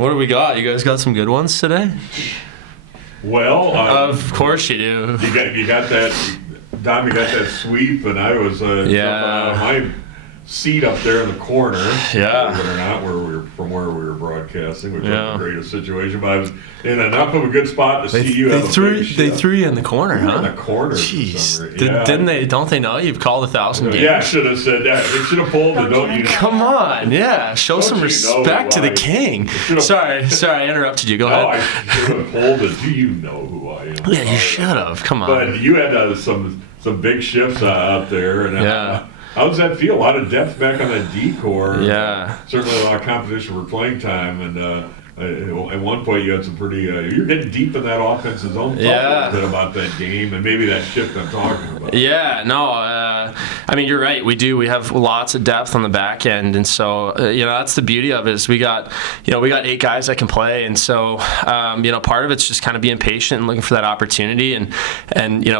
What do we got? You guys got some good ones today? Well, Of course you do. you got that, Dom. You got that sweep, and I was jumping out of my seat up there in the corner. Yeah. Believe it or not, where we were broadcasting, which Yeah. wasn't the greatest situation, but I was in enough of a good spot to see you. They threw you in the corner, You were huh? in the corner. for Jeez. some reason. Yeah. Didn't they? Don't they know you've called 1,000 games? Yeah, I should have said that. They should have pulled the don't you know. Come on, yeah. Show Don't some you know respect to who the I- king. should've- Sorry, I interrupted you. Go No, ahead. I should have pulled it. Do you know who I am? Yeah, you should have. Come on. But you had some big shifts out there, and Yeah. how does that feel? A lot of depth back on that D core. Yeah. Certainly a lot of competition for playing time, and at one point you had some pretty. You're getting deep in that offensive zone. Talk Yeah. a little bit about that game and maybe that shift I'm talking about. Yeah, no, I mean, you're right. We do. We have lots of depth on the back end, and so that's the beauty of it. Is we got 8 guys that can play, and so part of it's just kind of being patient and looking for that opportunity, and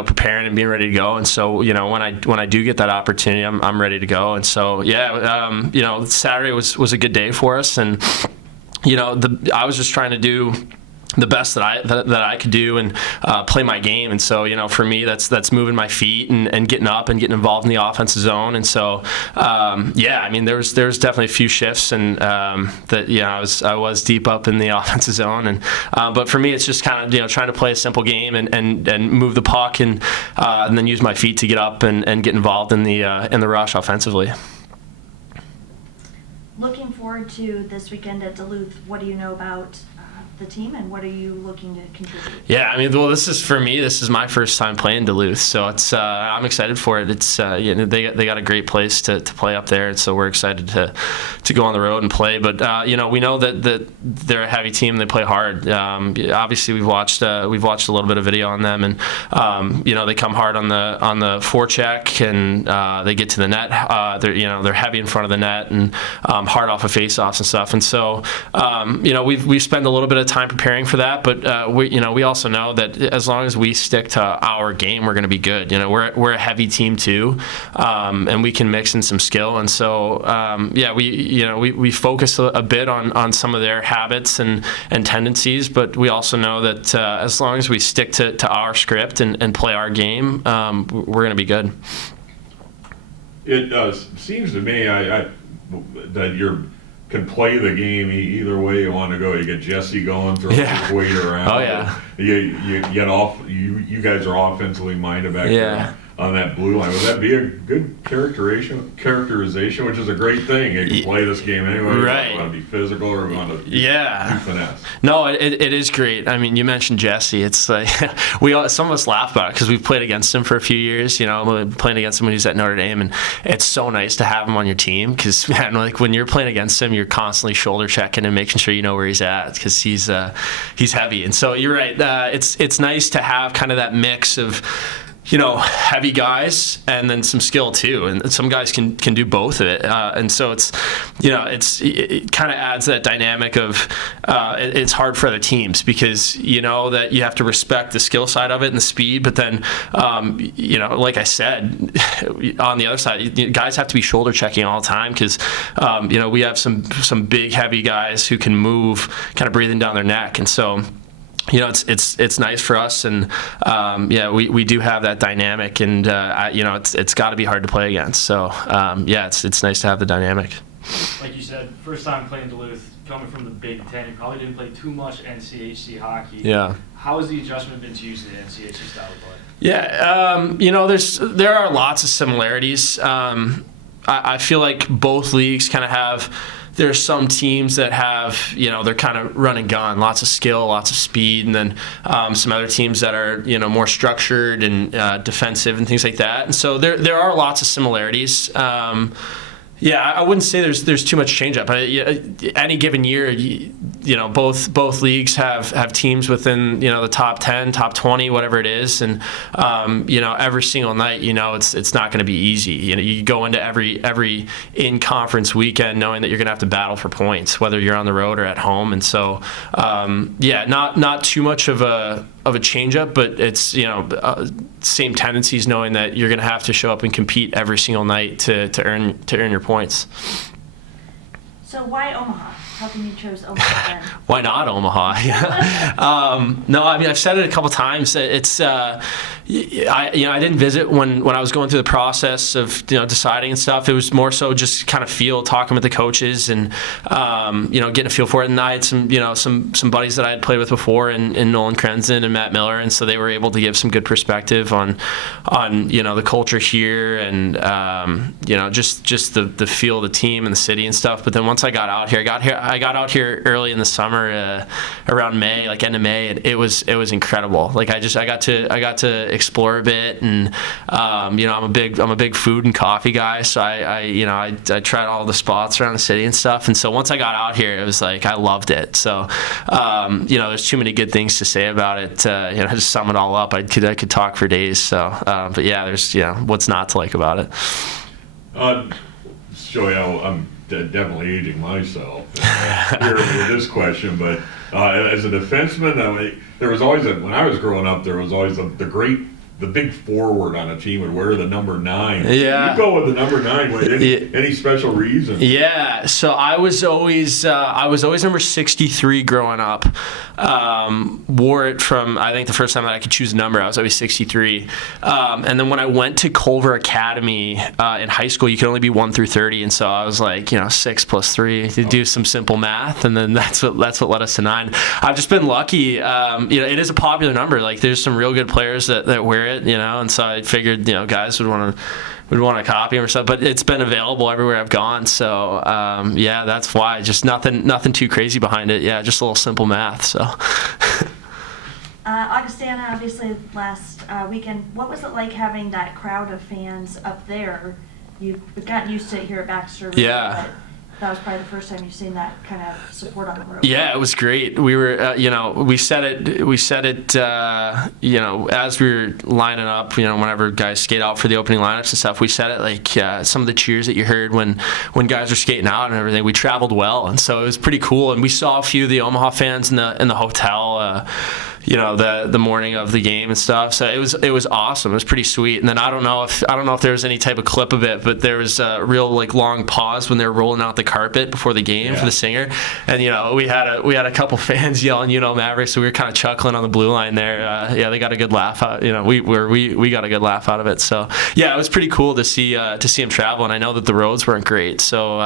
preparing and being ready to go. And so when I do get that opportunity, I'm ready to go. And so Saturday was a good day for us, and I was just trying to do the best that I could do and play my game. And so for me that's moving my feet and getting up and getting involved in the offensive zone. And so I mean there's definitely a few shifts and I was deep up in the offensive zone, and but for me it's just kind of trying to play a simple game and move the puck and then use my feet to get up and get involved in the rush offensively. Looking forward to this weekend at Duluth. What do you know about the team, and what are you looking to contribute? Yeah, I mean, well, this is my first time playing Duluth, so it's I'm excited for it. It's they got a great place to play up there, and so we're excited to go on the road and play. But we know that they're a heavy team. They play hard. Obviously, we've watched a little bit of video on them, and they come hard on the forecheck, and they get to the net. They're heavy in front of the net and hard off of faceoffs and stuff. And so we spend a little bit of time preparing for that, but we also know that as long as we stick to our game, we're going to be good. We're a heavy team too, and we can mix in some skill. And so we focus a bit on some of their habits and tendencies, but we also know that as long as we stick to our script and play our game, we're going to be good. It seems to me that you can play the game either way you want to go. You get Jesse going, throwing his weight around. Oh yeah. You get off. You guys are offensively minded back there on that blue line. Would that be a good characterization, which is a great thing? You can play this game anyway. Right. We want to be physical or we want to be finesse. No, it is great. I mean, you mentioned Jesse. It's like some of us laugh about it because we've played against him for a few years. Playing against him when he's at Notre Dame, and it's so nice to have him on your team because man, like when you're playing against him, you're constantly shoulder checking and making sure you know where he's at because he's heavy. And so you're right. It's nice to have kind of that mix of heavy guys and then some skill too, and some guys can do both of it, and so it kind of adds that dynamic of it's hard for other teams because that you have to respect the skill side of it and the speed, but then like I said, on the other side, guys have to be shoulder checking all the time because we have some big heavy guys who can move kind of breathing down their neck, and so it's nice for us, and we do have that dynamic, and it's got to be hard to play against. So it's nice to have the dynamic. Like you said, first time playing Duluth, coming from the Big Ten, you probably didn't play too much NCHC hockey. Yeah. How has the adjustment been to use the NCHC style of play? Yeah, there are lots of similarities. I feel like both leagues kind of have. There's some teams that have, they're kind of run and gun, lots of skill, lots of speed, and then some other teams that are, more structured and defensive and things like that. And so there are lots of similarities. I wouldn't say there's too much change up. Any given year, both leagues have teams within the top 10, top 20, whatever it is, and every single night, it's not going to be easy. You go into every in-conference weekend knowing that you're going to have to battle for points, whether you're on the road or at home, and so not too much of a change-up, but it's same tendencies, knowing that you're going to have to show up and compete every single night to earn your points. So why Omaha? How come you chose Omaha then? Why not Omaha? Yeah. No, I mean, I've said it a couple times. It's I didn't visit when I was going through the process of deciding and stuff. It was more so just kind of talking with the coaches and getting a feel for it. And I had some buddies that I had played with before in Nolan Krenzen and Matt Miller, and so they were able to give some good perspective on the culture here and just the feel of the team and the city and stuff. But then once I got out here, I got out here early in the summer, around May, like end of May, and it was incredible. Like I got to explore a bit, and I'm a big food and coffee guy, so I tried all the spots around the city and stuff. And so once I got out here, it was like I loved it. So there's too many good things to say about it. To sum it all up, I could talk for days. So but yeah, there's what's not to like about it. So yeah, I'm definitely aging myself here with this question, but as a defenseman, there was always when I was growing up, there was always the big forward on a team would wear the number 9. Yeah. You go with the number 9. Any special reason? Yeah. So I was always number 63 growing up. Wore it from, I think the first time that I could choose a number, I was always 63. And then when I went to Culver Academy in high school, you could only be 1 through 30, and so I was like, 6 plus 3 to do some simple math, and then that's what led us to 9. I've just been lucky. It is a popular number. Like there's some real good players that wear it, and so I figured guys would want to copy them or something, but it's been available everywhere I've gone. So that's why. Just nothing too crazy behind it. Yeah, just a little simple math. So. Augustana, obviously last weekend. What was it like having that crowd of fans up there? You've gotten used to it here at Baxter. Yeah. But that was probably the first time you've seen that kind of support on the road. Yeah, it was great. We were, we said it, as we were lining up, whenever guys skate out for the opening lineups and stuff, we said it like some of the cheers that you heard when guys were skating out and everything. We traveled well, and so it was pretty cool. And we saw a few of the Omaha fans in the hotel. The morning of the game and stuff. So it was awesome. It was pretty sweet. And then I don't know if there was any type of clip of it, but there was a real long pause when they were rolling out the carpet before the game for the singer. And we had a couple fans yelling, Mavericks. So we were kind of chuckling on the blue line there. They got a good laugh out. We got a good laugh out of it. So yeah, it was pretty cool to see him travel. And I know that the roads weren't great. So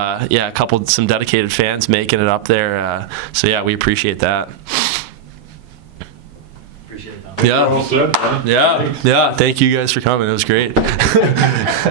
some dedicated fans making it up there. So yeah, we appreciate that. Well said, man. Yeah. Thank you guys for coming. It was great.